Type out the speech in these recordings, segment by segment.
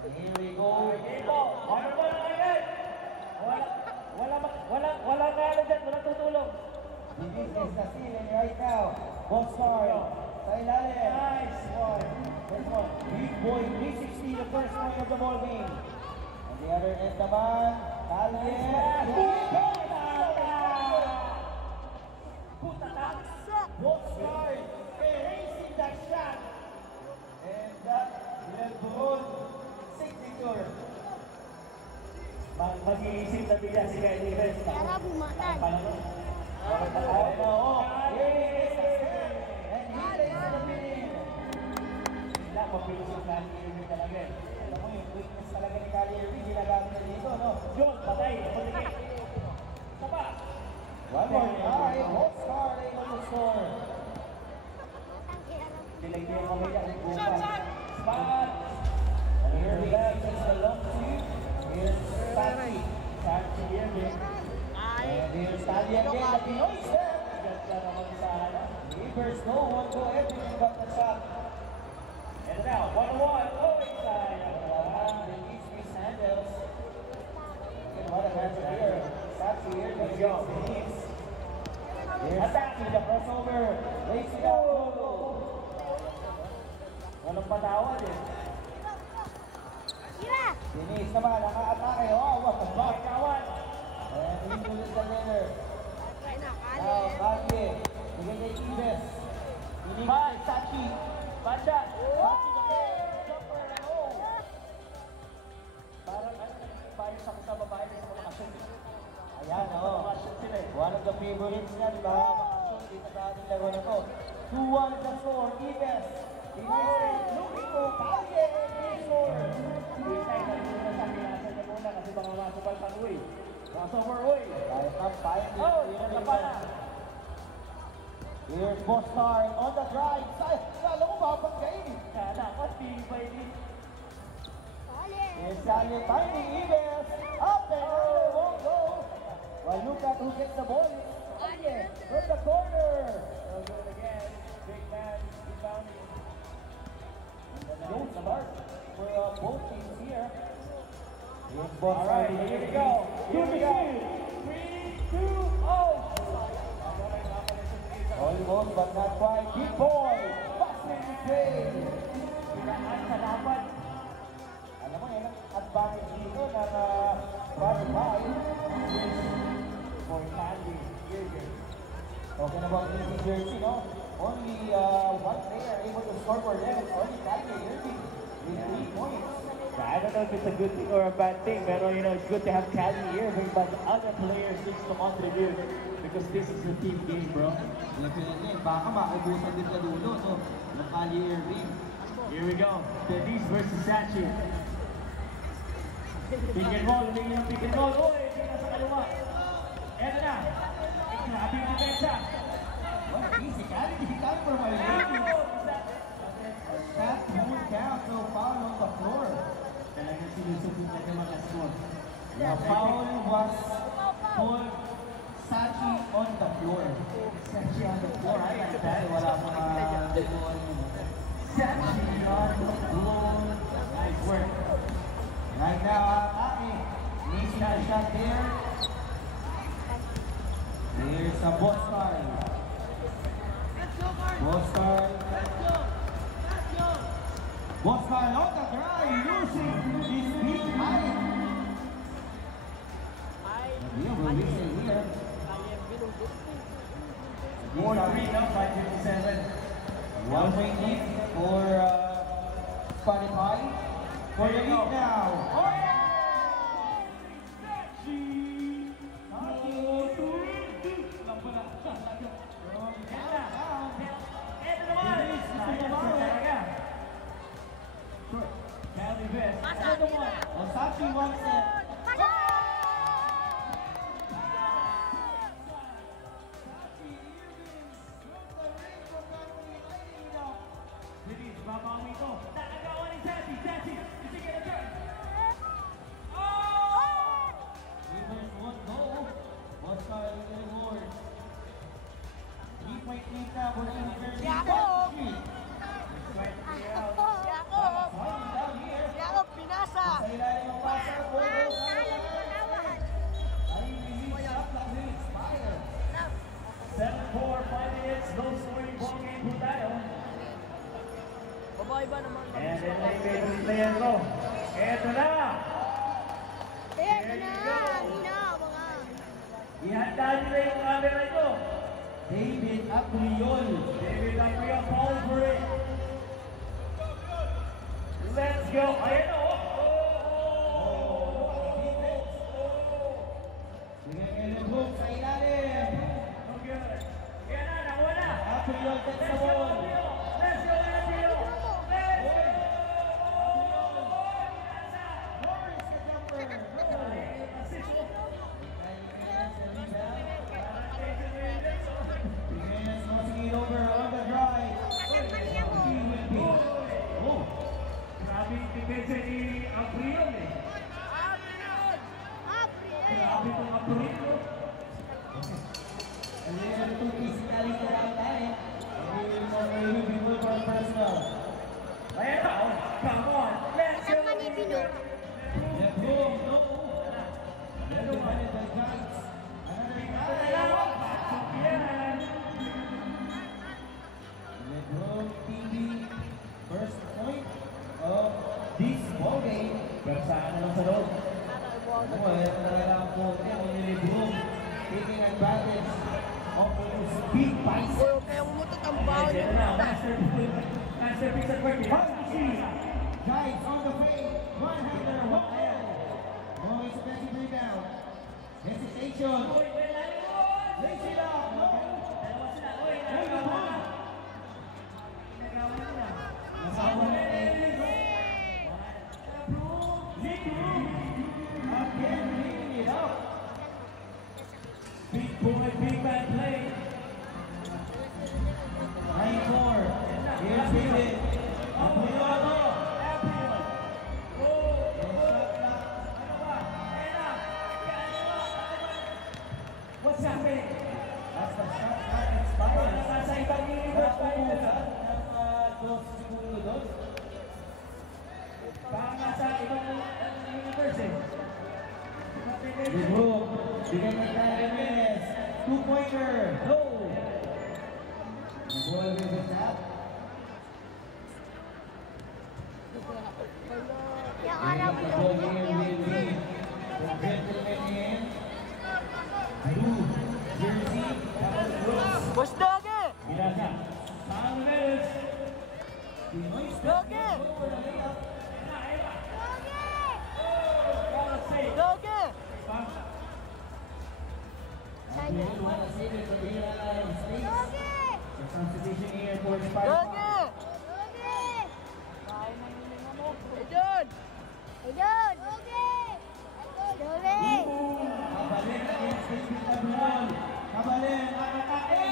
Here we go. Ano ba lang agad? Wala nga ano dyan, walang tutulong. This is the ceiling right now. Boxcar. Sa ilalim. Nice one. First one. Big boy 360, the first point of the ball game. On the other end naman, Kalye. Boxcar erasing that shot. And that LeBron signature. Mag-iisip na bigla si Kyle Evans. Kaya bumatan. Sila, mabilis yung Kyrie Irving talaga eh. Alam mo yung quickness talaga ni Kyrie Irving, ginagamit na dito, no? Yun, patay. Patigil. Saba. One more time, Boxcar able to score. Dilag niya yung kamay niya kung buka. Spot. And here we go, takes the long two. Here's Sachi. Sachi Irving. And here's Tali again, the Pinoy step. Ganda naman sa ano. Rivers, no one go, everything but the shot. And now, 1-1. Oh, sayang. Release Miss Sandals. And what a match here. Sachi here, Let's go. here's Sachi, the crossover. Lays it out. Walang patawad eh. Denise naman, naka-atake. Oh, what a block. Kawan. And into this together. Now, Kalye. Bigay kay Ives. Pinigil kay Sachi. Bad shot. Sachi the best. Jumper and oh. Parang ano, nag-inspire sa sa babae sa mga kasyon. Ayan, oh. Kasyon sila eh. One of the favorites niya, di ba? Makasyon dito sa ating laro na to. 2-1 the score. Ives. Ives. Looking for Kalye. Big score. Isay na rin muna sa pinasa niya muna kasi baka masupal pa uwi. Crossover uwi. Kahit ang fight. Oh, nasa na. Here's Boxcar on the drive. Alam mo ba, pag kainin? Dapat pinipay din. Here's Kalye finding Ives. Up and over. Won't go. Well, look at who gets the ball. Kalye from the corner. So good again. Big man rebounding. No start for both teams here. Here's All Boxcar. right, here we go. Here we go. 3, 2, oh! Almost but not quite. Big boy. Passing to play. Pinaan sa dapat. Alam mo yan ang advantage dito ng body five. For Sandy. Talking about easy jersey, no? Only one player able to score for them. It's only Kalye Irving with 3 points. I don't know if it's a good thing or a bad thing, but you know, it's good to have Kyrie Irving, but other players need to contribute because this is a team game, bro. Definitely. Baka makubusan din sa dulo, no? Ng Kalye Irving. Here we go. Denise versus Sachi. Pick and roll, hindi ng pick and roll. Uy, hindi na sa kaliwa. Eto na. Grabe yung depensa. What easy. Kalye for my Irving. Shot moved down, so foul on the floor. Talagang sinusubok na yung mga score. The foul was for Sachi on the floor. Sachi on the floor. I like that. Wala mga demoon. Sachi on the floor. Nice work. Right now, Aki, missing a shot there. There's a Boxcar. Boxcar. Boxcar on the drive, using his big height. Yeah, we're missing here. 4-3 now, 5:57. 1 point lead for Spotify. For the lead now. Sachi wants it. Babawi ito. Nakagawa ni Sachi. Sachi. Is he gonna turn? Rivers won't go. Boxcar will reward. 3-point lead now for the University. Yako! Sachi. Yako! Yako! Pinasa! Diego. Eto na. Eto na, abangan. Ihanda nyo na yung camera nyo. David Apriol. David Apriol, fall for it. Let's go. Ayan o. Sige, Lebron sa ilalim. Yan na, nakuha na. Apriol gets the ball. Let's go, Apriol. Morris the jumper. Jimenez crossing it over on the drive. Oh. Grabe yung depensa ni Apriol eh. Grabe itong Apriol. And then the two pieces carrying the down line. And we will be for personal. Ayan na, oh. Come on. Let's go. Lebron, no. Led by the Giants. Another Lebron TV, first point of this ball game. Bersahan na lang sa loob. Ito talaga ang point ni Lebron, taking advantage of his big bicep. Kaya umutot ang bawal. Ayan na, masterpiece at work. Giants on the fade, one-hander, one hand. Morris defensive rebound. Hesitation. Lays it up, no. Nasawa na Davis. Again, leaving it up. Big boy, big man play. 9-4. Here's David. Apriol. What's happening? That's the shot that expires. Nasa ibang universe tayo na. Dos segundo doon. Baka nasa ibang universe eh. Lebron, bigay ng Jimenez. Two-pointer. No. The ball with the tap. Yung araw The ball here will be the gentleman in blue jersey. Tapos Brooks. Boss Doge! Mirasa. Paano Melos? Pinoy Doge! for the layup. Doge! Apriol wanna save it for the space. Doge! The substitution here for Sparta. Doge! Doge! Idon! Idon! Doge! Doge! Kabalin against David Abriol. Kabalin, atake.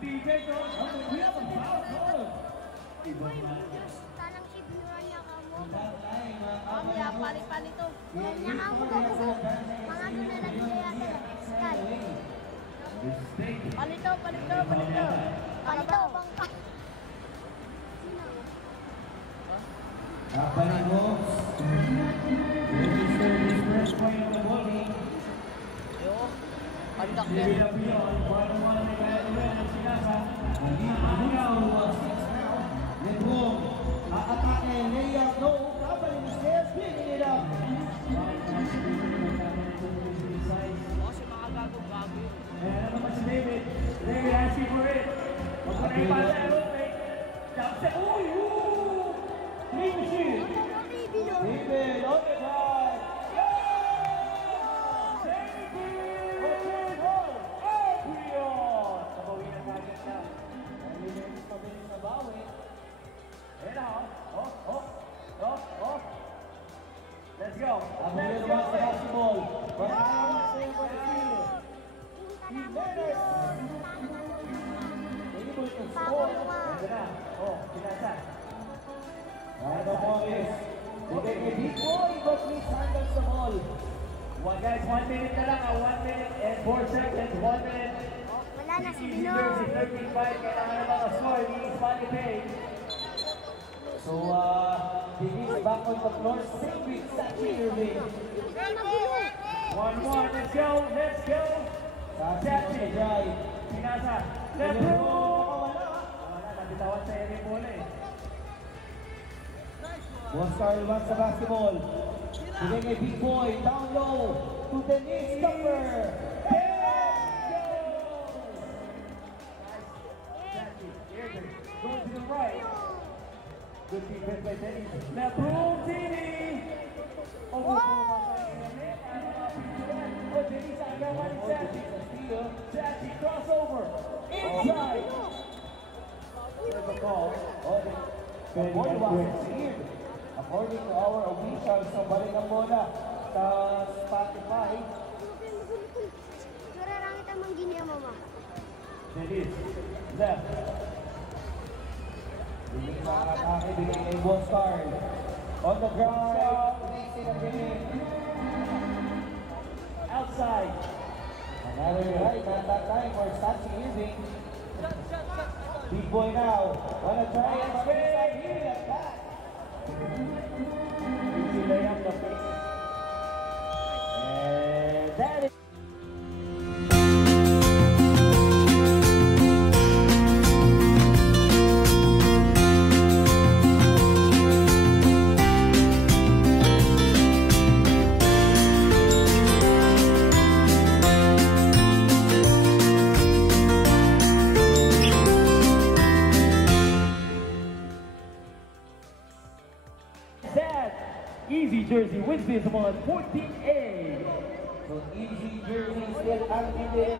Defense, oh. We have a foul call. Tanang sibiran niya ka mo. That line, Mamaya, palit-palit to. Yan niya ka mo gabugo. Mga doon na lagi kaya ka. Sky. Palito, palito, palito. Palito, bangka. Kabalin moves. Register his first point of the ball game. Pandak David Apriol, 1-1 na kaya nila ng sinasa. Abriol was 6 now. Lebron, atake, layup, no. Kabalin is there, picking it up. Kasi mga gago-gago. Ayan naman si David. David asking for it. Huwag ko na ipasa ang open. Jump set. Uy! Clean sheet. David on the drive. Let's go. Abriol wants the basketball. But now staying for the field. Jimenez. Able to score. Ito na. Oh, pinasa. Randall Morris. Bigay kay Big Boy, but mishandles the ball. Well, guys, 1 minute na lang. 1 minute and 4 seconds. 1 minute. Wala na si Easy Bino. jersey, 13-5. Kailangan na mga score. Means money pay. So, Biggie back on the floor. Same with Sachi Irving. 1-1. Let's go. Let's go. Sachi on the drive. Pinasa. Let's go. Wala. Nabitawan sa area bola eh. Oscar wants the basketball. Bigay kay Big Boy. Down low. To Dennis Tupper. Going to the right. Good defense by Dennis. Labrutini. Oh, Dennis agawan ni Sachi. Sachi crossover. Inside. There's a call. The ball wasn't cleared. According to our officials, so balik ang bola sa Spotify. Nararangit ang mangginya, mama. Dennis. Left. Bigay sa atake, bigay kay Oscar. On the ground. Makes it again. Outside. Another right at that time for Sachi Irving. Big Boy now. Wanna try and spin. Here at that. Easy layup the face. And that is. Easy jersey wins this one, 14A. So easy jersey still active.